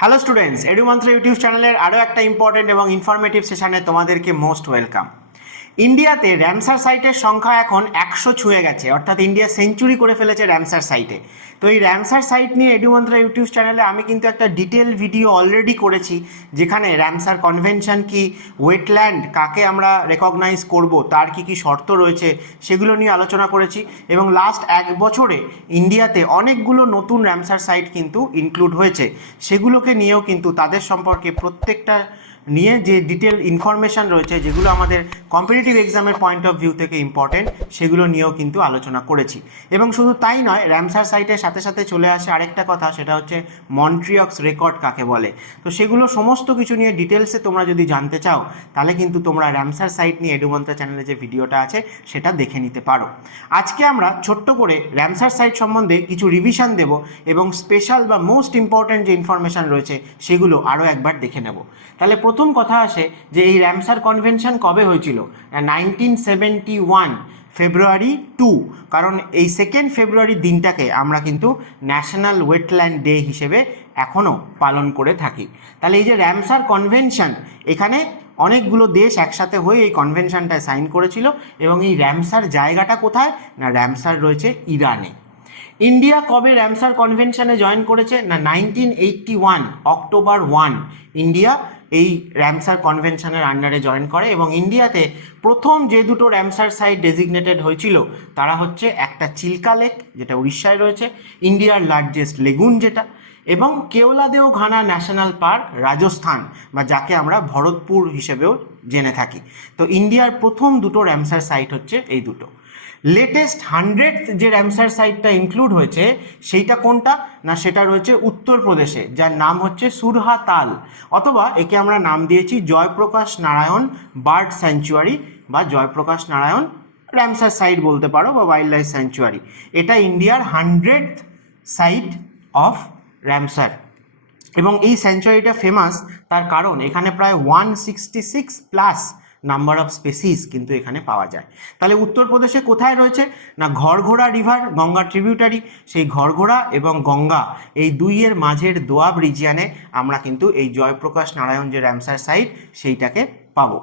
Hello students, এডুমন্ত্র YouTube চ্যানেলের আরও একটা ইম্পর্টেন্ট এবং ইনফরমেটিভ সেশনে তোমাদেরকে মোস্ট ওয়েলকাম। ইন্ডিয়াতে র্যামসার সাইটের সংখ্যা এখন 100 ছুঁয়ে গেছে, অর্থাৎ ইন্ডিয়া সেঞ্চুরি করে ফেলেছে র্যামসার সাইটে। তো এই র্যামসার সাইট নিয়ে এডুমন্ত্র ইউটিউব চ্যানেলে আমি কিন্তু একটা ডিটেল ভিডিও অলরেডি করেছি, যেখানে র্যামসার কনভেনশন কি, ওয়েটল্যান্ড কাকে আমরা রেকগনাইজ করব, তার কি কি শর্ত রয়েছে সেগুলো নিয়ে আলোচনা করেছি। এবং লাস্ট 1 বছরে ইন্ডিয়াতে অনেকগুলো নতুন র্যামসার সাইট কিন্তু ইনক্লুড হয়েছে, সেগুলোকে নিয়েও কিন্তু তাদের সম্পর্কে প্রত্যেকটা নিয়ে যে ডিটেল ইনফরমেশান রয়েছে, যেগুলো আমাদের কম্পিটিটিভ এক্সামের পয়েন্ট অফ ভিউ থেকে ইম্পর্টেন্ট, সেগুলো নিয়েও কিন্তু আলোচনা করেছি। এবং শুধু তাই নয়, র্যামসার সাইটের সাথে সাথে চলে আসে আরেকটা কথা, সেটা হচ্ছে মন্ট্রিয়ক্স রেকর্ড কাকে বলে। তো সেগুলো সমস্ত কিছু নিয়ে ডিটেলসে তোমরা যদি জানতে চাও, তাহলে কিন্তু তোমরা র্যামসার সাইট নিয়ে এডুমন্ত্র চ্যানেলে যে ভিডিওটা আছে সেটা দেখে নিতে পারো। আজকে আমরা ছোট্ট করে র্যামসার সাইট সম্বন্ধে কিছু রিভিশন দেব এবং স্পেশাল বা মোস্ট ইম্পর্ট্যান্ট যে ইনফরমেশান রয়েছে সেগুলো আরও একবার দেখে নেব। তাহলে প্রথম কথা আসে যে এই র্যামসার কনভেনশন কবে হয়েছিল? 1971 ফেব্রুয়ারি 2, কারণ এই 2 ফেব্রুয়ারি দিনটাকে আমরা কিন্তু ন্যাশনাল ওয়েটল্যান্ড ডে হিসেবে এখনও পালন করে থাকি। তাহলে এই যে র্যামসার কনভেনশন, এখানে অনেকগুলো দেশ একসাথে হয়ে এই কনভেনশনটায় সাইন করেছিল। এবং এই র্যামসার জায়গাটা কোথায়? না, র্যামসার রয়েছে ইরানে। ইন্ডিয়া কবে র্যামসার কনভেনশনে জয়েন করেছে? না, 1981 অক্টোবর 1 ইন্ডিয়া এই র্যামসার কনভেনশনের আন্ডারে জয়েন করে। এবং ইন্ডিয়াতে প্রথম যে দুটো র্যামসার সাইট ডেজিগনেটেড হয়েছিল তারা হচ্ছে একটা চিল্কা লেক, যেটা উড়িষ্যায় রয়েছে, ইন্ডিয়ার লার্জেস্ট লেগুন যেটা, এবং Keoladeo Ghana national park Rajasthan, বা যাকে আমরা ভরতপুর হিসেবেও জেনে থাকি। তো ইন্ডিয়ার প্রথম দুটো র্যামসার সাইট হচ্ছে এই দুটো। লেটেস্ট 100th যে র্যামসার সাইটটা ইনক্লুড হয়েছে সেইটা কোনটা? না, সেটা রয়েছে উত্তরপ্রদেশে, যার নাম হচ্ছে সুরহা তাল, অথবা একে আমরা নাম দিয়েছি জয়প্রকাশ নারায়ণ বার্ড স্যাংচুয়ারি, বা জয়প্রকাশ নারায়ণ র্যামসার সাইট বলতে পারো, বা ওয়াইল্ড লাইফ স্যাংচুয়ারি। এটা ইন্ডিয়ার 100th সাইট অফ র্যামসার। এবং এই স্যাংচুয়ারিটা ফেমাস তার কারণ এখানে প্রায় 166 প্লাস নাম্বার অফ স্পেসিস কিন্তু এখানে পাওয়া যায়। তাহলে উত্তরপ্রদেশে কোথায় রয়েছে? না, ঘরঘোড়া রিভার, গঙ্গা ট্রিবিউটারি, সেই ঘরঘোড়া এবং গঙ্গা এই দুইয়ের মাঝের দোয়াব রিজিয়ানে আমরা কিন্তু এই জয়প্রকাশ নারায়ণ যে র্যামসার সাইট সেইটাকে পাবো।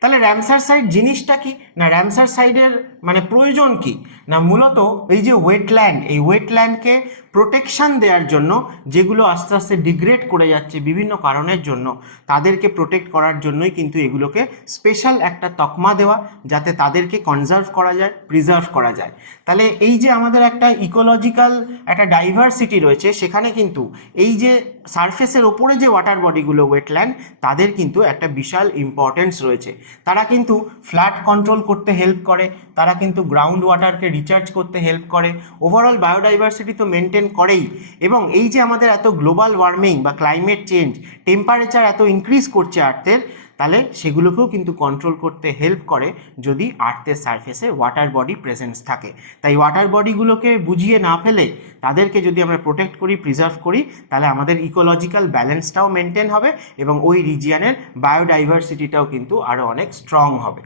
তাহলে র্যামসার সাইট জিনিসটা কি? না, র্যামসার সাইটের মানে প্রয়োজন কি? না, মূলত এই যে ওয়েটল্যান্ড, এই ওয়েটল্যান্ডকে প্রোটেকশান দেওয়ার জন্য, যেগুলো আস্তে আস্তে ডিগ্রেড করে যাচ্ছে বিভিন্ন কারণের জন্য, তাদেরকে প্রোটেক্ট করার জন্যই কিন্তু এগুলোকে স্পেশাল একটা তকমা দেওয়া, যাতে তাদেরকে কনজার্ভ করা যায়, প্রিজার্ভ করা যায়। তাহলে এই যে আমাদের একটা ইকোলজিক্যাল একটা ডাইভার্সিটি রয়েছে, সেখানে কিন্তু এই যে সারফেসের ওপরে যে ওয়াটার বডিগুলো ওয়েটল্যান্ড, তাদের কিন্তু একটা বিশাল ইম্পর্টেন্স রয়েছে। তারা কিন্তু ফ্লাড কন্ট্রোল করতে হেল্প করে, তারা কিন্তু গ্রাউন্ড ওয়াটারকে রিচার্জ করতে হেল্প করে, ওভারঅল বায়োডাইভার্সিটি তো মেনটেন করেই। এবং এই যে আমাদের এত গ্লোবাল ওয়ার্মিং বা ক্লাইমেট চেঞ্জ, টেম্পারেচার এত ইনক্রিজ করছে আর্থের, তাহলে সেগুলোকেও কিন্তু কন্ট্রোল করতে হেল্প করে যদি আর্থের সারফেসে ওয়াটার বডি প্রেজেন্স থাকে। তাই ওয়াটার বডিগুলোকে বুঝিয়ে না ফেলে তাদেরকে যদি আমরা প্রোটেক্ট করি, প্রিজার্ভ করি, তাহলে আমাদের ইকোলজিক্যাল ব্যালেন্সটাও মেনটেন হবে এবং ওই রিজিয়ানের বায়োডাইভার্সিটিটাও কিন্তু আরও অনেক স্ট্রং হবে।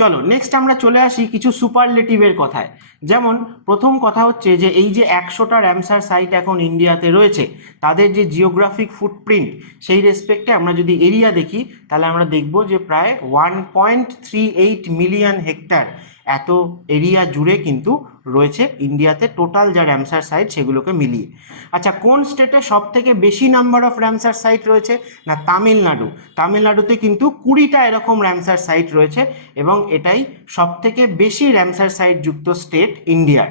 চলো নেক্সট আমরা চলে আসি কিছু সুপারলেটিভের কথায়। যেমন প্রথম কথা হচ্ছে যে এই যে 100টা র্যামসার সাইট এখন ইন্ডিয়াতে রয়েছে, তাদের যে জিওগ্রাফিক ফুটপ্রিন্ট, সেই রেসপেক্টে আমরা যদি এরিয়া দেখি, তাহলে আমরা দেখব যে প্রায় 1.38 মিলিয়ন হেক্টর এত এরিয়া জুড়ে কিন্তু রয়েছে ইন্ডিয়াতে টোটাল যা র্যামসার সাইট সেগুলোকে মিলিয়ে। আচ্ছা, কোন স্টেটে সব থেকে বেশি নাম্বার অফ র্যামসার সাইট রয়েছে? না, তামিলনাড়ু। তামিলনাড়ুতে কিন্তু 20টা এরকম র্যামসার সাইট রয়েছে, এবং এটাই সব থেকে বেশি র্যামসার সাইট যুক্ত স্টেট ইন্ডিয়ার।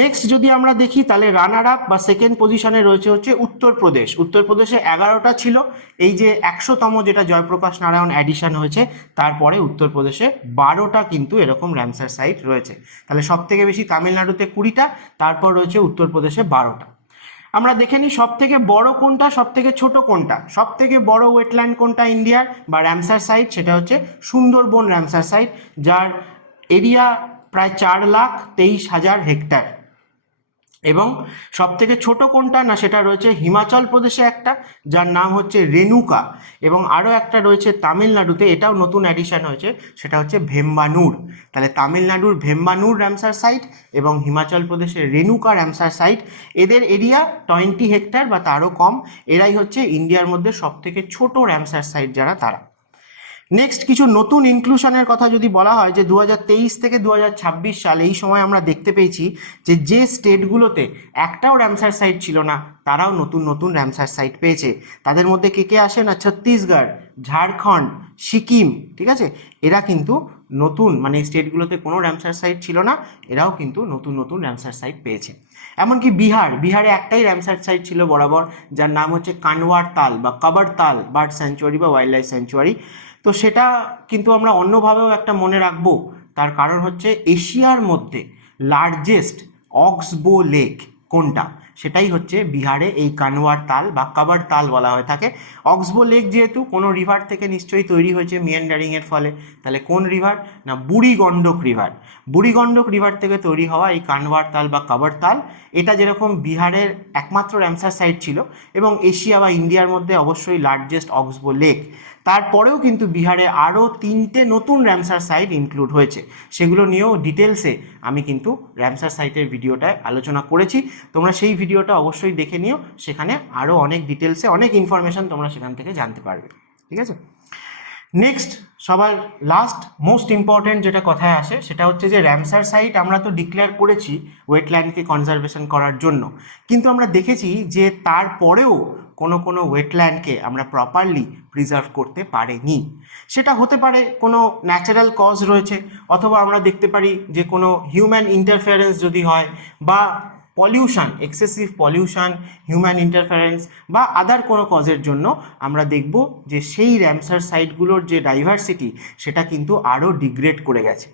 নেক্সট যদি আমরা দেখি, তাহলে রানার আপ বা সেকেন্ড পজিশনে রয়েছে হচ্ছে উত্তরপ্রদেশ। উত্তরপ্রদেশে 11টা ছিল, এই যে 100তম যেটা জয়প্রকাশ নারায়ণ অ্যাডিশন হয়েছে, তারপরে উত্তরপ্রদেশে 12টা কিন্তু এরকম র্যামসার সাইট রয়েছে। তাহলে সব থেকে বেশি তামিলনাড়ুতে 20টা, তারপর রয়েছে উত্তরপ্রদেশে 12টা। আমরা দেখে নিই সব থেকে বড় কোনটা, সব থেকে ছোট কোনটা। সব থেকে বড় ওয়েটল্যান্ড কোনটা ইন্ডিয়ার বা র্যামসার সাইট? সেটা হচ্ছে সুন্দরবন র্যামসার সাইট, যার এরিয়া প্রায় 4,23,000 হেক্টর। এবং সব থেকে ছোট কোনটা না, সেটা রয়েছে হিমাচল প্রদেশে একটা, যার নাম হচ্ছে রেণুকা, এবং আরও একটা রয়েছে তামিলনাড়ুতে, এটাও নতুন অ্যাডিশন হয়েছে, সেটা হচ্ছে ভেম্বানুর। তাহলে তামিলনাড়ুর ভেম্বানুর র্যামসার সাইট এবং হিমাচল প্রদেশের রেণুকা র্যামসার সাইট, এদের এরিয়া 20 হেক্টর বা তারও কম। এরাই হচ্ছে ইন্ডিয়ার মধ্যে সব থেকে ছোট র্যামসার সাইট যারা, তারা। নেক্সট কিছু নতুন ইনক্লুশনের কথা যদি বলা হয়, যে 2023 থেকে 2026 সাল, এই সময় আমরা দেখতে পেয়েছি যে স্টেটগুলোতে একটাও র্যামসার সাইট ছিল না, তারাও নতুন নতুন র্যামসার সাইট পেয়েছে। তাদের মধ্যে কে কে আসে না, ছত্তিশগড়, ঝাড়খণ্ড, সিকিম, ঠিক আছে, এরা কিন্তু নতুন, মানে স্টেটগুলোতে কোনো র্যামসার সাইট ছিল না, এরাও কিন্তু নতুন নতুন র্যামসার সাইট পেয়েছে। এমনকি বিহারে একটাই র্যামসার সাইট ছিল বরাবর, যার নাম হচ্ছে কানওয়ার তাল বা কবর তাল বার্ড স্যাঞ্চুয়ারি বা ওয়াইল্ড লাইফ স্যাঞ্চুয়ারি। তো সেটা কিন্তু আমরা অন্যভাবেও একটা মনে রাখবো, তার কারণ হচ্ছে এশিয়ার মধ্যে লার্জেস্ট অক্সবো লেক কোনটা, সেটাই হচ্ছে বিহারে এই কানওয়ার তাল বা কবর তাল বলা হয়ে থাকে। অক্সবো লেক যেহেতু কোনো রিভার থেকে নিশ্চয়ই তৈরি হয়েছে মিয়ান্ডারিংয়ের ফলে, তাহলে কোন রিভার না, বুড়িগণ্ডক রিভার। বুড়িগণ্ডক রিভার থেকে তৈরি হওয়া এই কানওয়ার তাল বা কবর তাল, এটা যেরকম বিহারের একমাত্র র্যামসার সাইট ছিল এবং এশিয়া বা ইন্ডিয়ার মধ্যে অবশ্যই লার্জেস্ট অক্সবো লেক, তারপরেও কিন্তু বিহারে আরও 3টে নতুন র্যামসার সাইট ইনক্লুড হয়েছে। সেগুলো নিয়েও ডিটেলসে আমি কিন্তু র্যামসার সাইটের ভিডিওটায় আলোচনা করেছি, তোমরা সেই ভিডিওটা অবশ্যই দেখে নিও, সেখানে আরও অনেক ডিটেলসে অনেক ইনফরমেশান তোমরা সেখান থেকে জানতে পারবে, ঠিক আছে। নেক্সট সবার লাস্ট মোস্ট ইম্পর্ট্যান্ট যেটা কথায় আসে, সেটা হচ্ছে যে র্যামসার সাইট আমরা তো ডিক্লেয়ার করেছি ওয়েটল্যান্ডকে কনজারভেশন করার জন্য, কিন্তু আমরা দেখেছি যে তারপরেও কোনো ওয়েটল্যান্ডকে আমরা প্রপারলি প্রিজার্ভ করতে পারিনি। সেটা হতে পারে কোনো ন্যাচারাল কজ রয়েছে, অথবা আমরা দেখতে পারি যে কোনো হিউম্যান ইন্টারফারেন্স যদি হয়, বা pollution, excessive pollution, human interference বা আদার কোনো কজের জন্য আমরা দেখব যে সেই র্যামসার সাইটগুলোর যে ডাইভার্সিটি, সেটা কিন্তু আরও ডিগ্রেড করে গেছে।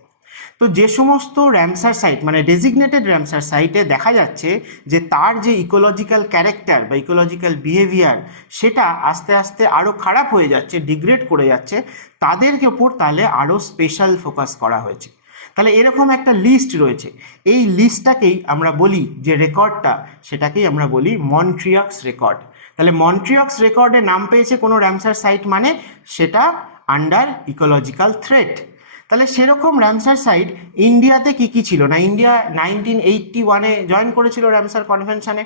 তো যে সমস্ত র্যামসার সাইট মানে ডেজিগনেটেড র্যামসার সাইটে দেখা যাচ্ছে যে তার যে ইকোলজিক্যাল ক্যারেক্টার বা ইকোলজিক্যাল বিহেভিয়ার, সেটা আস্তে আস্তে আরও খারাপ হয়ে যাচ্ছে, ডিগ্রেড করে যাচ্ছে, তাদেরকে ওপর তাহলে আরও স্পেশাল ফোকাস করা হয়েছে। তাহলে এরকম একটা লিস্ট রয়েছে, এই লিস্টটাকেই আমরা বলি যে রেকর্ডটা, সেটাকেই আমরা বলি মন্ট্রিয়ক্স রেকর্ড। তাহলে মন্ট্রিয়ক্স রেকর্ডে নাম পেয়েছে কোনো র্যামসার সাইট মানে সেটা আন্ডার ইকোলজিক্যাল থ্রেট। তাহলে সেরকম র্যামসার সাইট ইন্ডিয়াতে কী ছিল না, ইন্ডিয়া 1981-এ জয়েন করেছিল র্যামসার কনভেনশনে,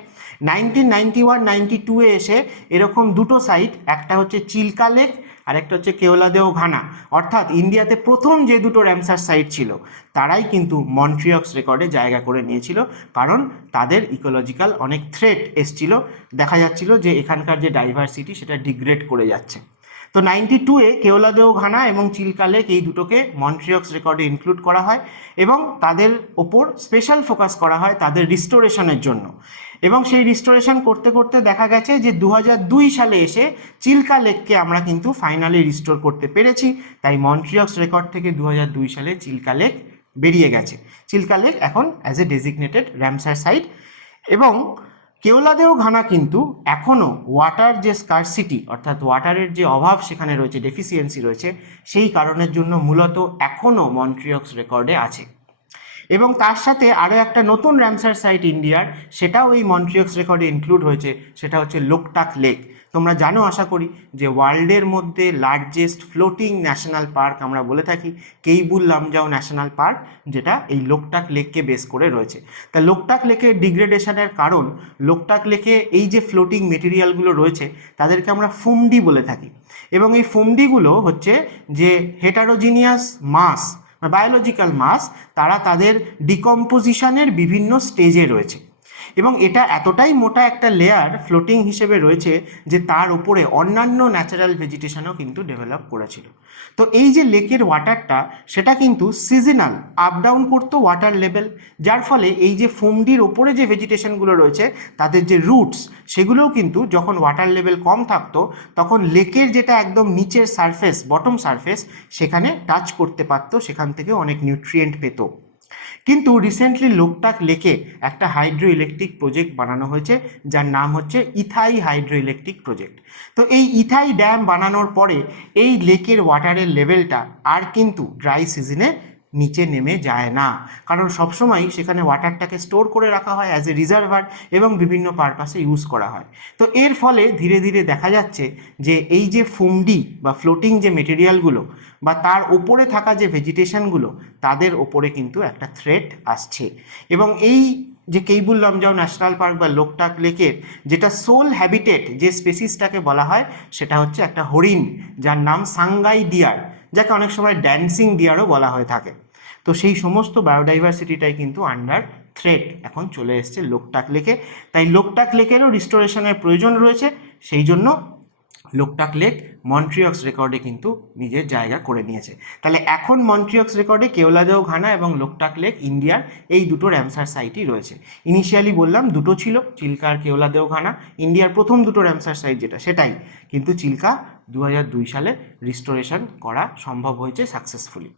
1991-92-এ এসে এরকম দুটো সাইট, একটা হচ্ছে চিল্কা লেক আর একটা হচ্ছে কেওলাদেও ঘানা, অর্থাৎ ইন্ডিয়াতে প্রথম যে দুটো র্যামসার সাইট ছিল তারাই কিন্তু মন্ট্রিয়ক্স রেকর্ডে জায়গা করে নিয়েছিল, কারণ তাদের ইকোলজিক্যাল অনেক থ্রেট এসছিল, দেখা যাচ্ছিল যে এখানকার যে ডাইভার্সিটি সেটা ডিগ্রেড করে যাচ্ছে। তো 92-এ কেওলাদেও ঘানা এবং চিল্কা লেক এই দুটোকে মন্ট্রিয়ক্স রেকর্ডে ইনক্লুড করা হয় এবং তাদের ওপর স্পেশাল ফোকাস করা হয় তাদের রিস্টোরেশনের জন্য। এবং সেই রিস্টোরেশন করতে করতে দেখা গেছে যে 2002 সালে এসে চিল্কা লেককে আমরা কিন্তু ফাইনালি রিস্টোর করতে পেরেছি, তাই মন্ট্রিয়ক্স রেকর্ড থেকে 2002 সালে চিল্কা লেক বেরিয়ে গেছে। চিল্কা লেক এখন অ্যাজ এ ডেজিগনেটেড র্যামসার সাইট। এবং কেওলাদেও ঘানা কিন্তু এখনও ওয়াটার যে স্কারসিটি, অর্থাৎ ওয়াটারের যে অভাব সেখানে রয়েছে, ডেফিসিয়েন্সি রয়েছে, সেই কারণের জন্য মূলত এখনও মন্ট্রিয়ক্স রেকর্ডে আছে। এবং তার সাথে আরও একটা নতুন র্যামসার সাইট ইন্ডিয়ার, সেটাও এই মন্ট্রিয়ক্স রেকর্ডে ইনক্লুড হয়েছে, সেটা হচ্ছে লোকটাক লেক। তোমরা জানো আশা করি যে ওয়ার্ল্ডের মধ্যে লার্জেস্ট ফ্লোটিং ন্যাশনাল পার্ক আমরা বলে থাকি কেইবুল লামজাও ন্যাশনাল পার্ক, যেটা এই লোকটাক লেককে বেস করে রয়েছে। তা লোকটাক লেকের ডিগ্রেডেশনের কারণ, লোকটাক লেকে এই যে ফ্লোটিং মেটেরিয়ালগুলো রয়েছে তাদেরকে আমরা ফুমডি বলে থাকি, এবং এই ফুমডিগুলো হচ্ছে যে হেটারোজিনিয়াস মাস, বায়োলজিক্যাল মাস, তারা তাদের ডিকম্পোজিশনের বিভিন্ন স্টেজে রয়েছে, এবং এটা এতটাই মোটা একটা লেয়ার ফ্লোটিং হিসেবে রয়েছে যে তার উপরে অন্যান্য ন্যাচারাল ভেজিটেশনও কিন্তু ডেভেলপ করেছিল। তো এই যে লেকের ওয়াটারটা, সেটা কিন্তু সিজনাল আপ ডাউন করতো ওয়াটার লেভেল, যার ফলে এই যে ফুমডির ওপরে যে ভেজিটেশনগুলো রয়েছে তাদের যে রুটস, সেগুলোও কিন্তু যখন ওয়াটার লেভেল কম থাকতো তখন লেকের যেটা একদম নিচের সারফেস, বটম সারফেস, সেখানে টাচ করতে পারতো, সেখান থেকে অনেক নিউট্রিয়েন্ট পেত। কিন্তু রিসেন্টলি লোকটাক লেকে একটা হাইড্রো ইলেকট্রিক প্রজেক্ট বানানো হয়েছে, যার নাম হচ্ছে ইথাই হাইড্রো ইলেকট্রিক প্রজেক্ট। তো এই ইথাই ড্যাম বানানোর পরে এই লেকের ওয়াটারের লেভেলটা আর কিন্তু ড্রাই সিজনে নিচে নেমে যায় না, কারণ সবসময় সেখানে ওয়াটারটাকে স্টোর করে রাখা হয় অ্যাজ এ রিজার্ভার এবং বিভিন্ন পারপাসে ইউজ করা হয়। তো এর ফলে ধীরে ধীরে দেখা যাচ্ছে যে এই যে ফুমডি বা ফ্লোটিং যে মেটেরিয়ালগুলো বা তার ওপরে থাকা যে ভেজিটেশনগুলো, তাদের ওপরে কিন্তু একটা থ্রেট আসছে। এবং এই যে কেইবুল লামজাও ন্যাশনাল পার্ক বা লোকটাক লেকের যেটা সোল হ্যাবিটেট যে স্পেসিসটাকে বলা হয়, সেটা হচ্ছে একটা হরিণ, যার নাম সাংগাই ডিয়ার, যাকে অনেক সময় ড্যান্সিং ডিয়ারও বলা হয়ে থাকে। তো সেই সমস্ত বায়োডাইভার্সিটিটাই কিন্তু আন্ডার থ্রেট এখন চলে এসছে লোকটাক লেকে। তাই লোকটাক লেকেরও রিস্টোরেশনের প্রয়োজন রয়েছে। সেই জন্য লোকটাক লেক মন্ট্রিয়ক্স রেকর্ডে কিন্তু নিজের জায়গা করে নিয়েছে। তাহলে এখন মন্ট্রিয়ক্স রেকর্ডে কেওলাদেও ঘানা এবং লোকটাক লেক ইন্ডিয়ার এই দুটো র্যামসার সাইটই রয়েছে। ইনিশিয়ালি বললাম দুটো ছিল, চিল্কা আর কেওলাদেও ঘানা, ইন্ডিয়ার প্রথম দুটো র্যামসার সাইট যেটা সেটাই, কিন্তু চিল্কা 2002 সালে রিস্টোরেশন করা সম্ভব হয়েছে সাকসেসফুলি।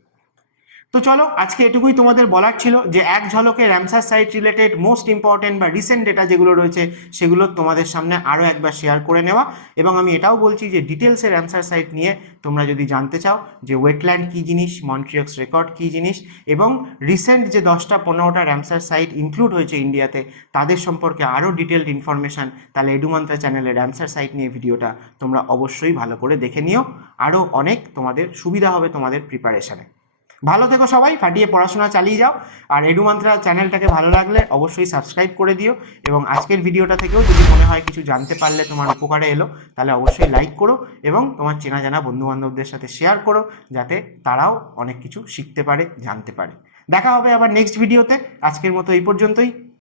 তো চলো আজকে এটুকুই তোমাদের বলার ছিল যে এক ঝলকে র্যামসার সাইট রিলেটেড মোস্ট ইম্পর্টেন্ট বা রিসেন্ট ডেটা যেগুলো রয়েছে সেগুলো তোমাদের সামনে আরও একবার শেয়ার করে নেওয়া। এবং আমি এটাও বলছি যে ডিটেলসে র্যামসার সাইট নিয়ে তোমরা যদি জানতে চাও যে ওয়েটল্যান্ড কী জিনিস, মন্ট্রিয়ক্স রেকর্ড কী জিনিস, এবং রিসেন্ট যে 10-15টা র্যামসার সাইট ইনক্লুড হয়েছে ইন্ডিয়াতে তাদের সম্পর্কে আরও ডিটেলড ইনফরমেশান, তাহলে এডুমান্ত্রা চ্যানেলে র্যামসার সাইট নিয়ে ভিডিওটা তোমরা অবশ্যই ভালো করে দেখে নিও। আরও অনেক তোমাদের সুবিধা হবে তোমাদের প্রিপারেশানে। ভালো থেকো সবাই, ফাটিয়ে পড়াশোনা চালিয়ে যাও। আর এডুমান্ত্রা চ্যানেলটাকে ভালো লাগলে অবশ্যই সাবস্ক্রাইব করে দিও, এবং আজকের ভিডিওটা থেকেও যদি মনে হয় কিছু জানতে পারলে তোমার উপকারে এলো, তাহলে অবশ্যই লাইক করো এবং তোমার চেনা জানা বন্ধুবান্ধবদের সাথে শেয়ার করো, যাতে তারাও অনেক কিছু শিখতে পারে, জানতে পারে। দেখা হবে আবার নেক্সট ভিডিওতে। আজকের মতো এই পর্যন্তই।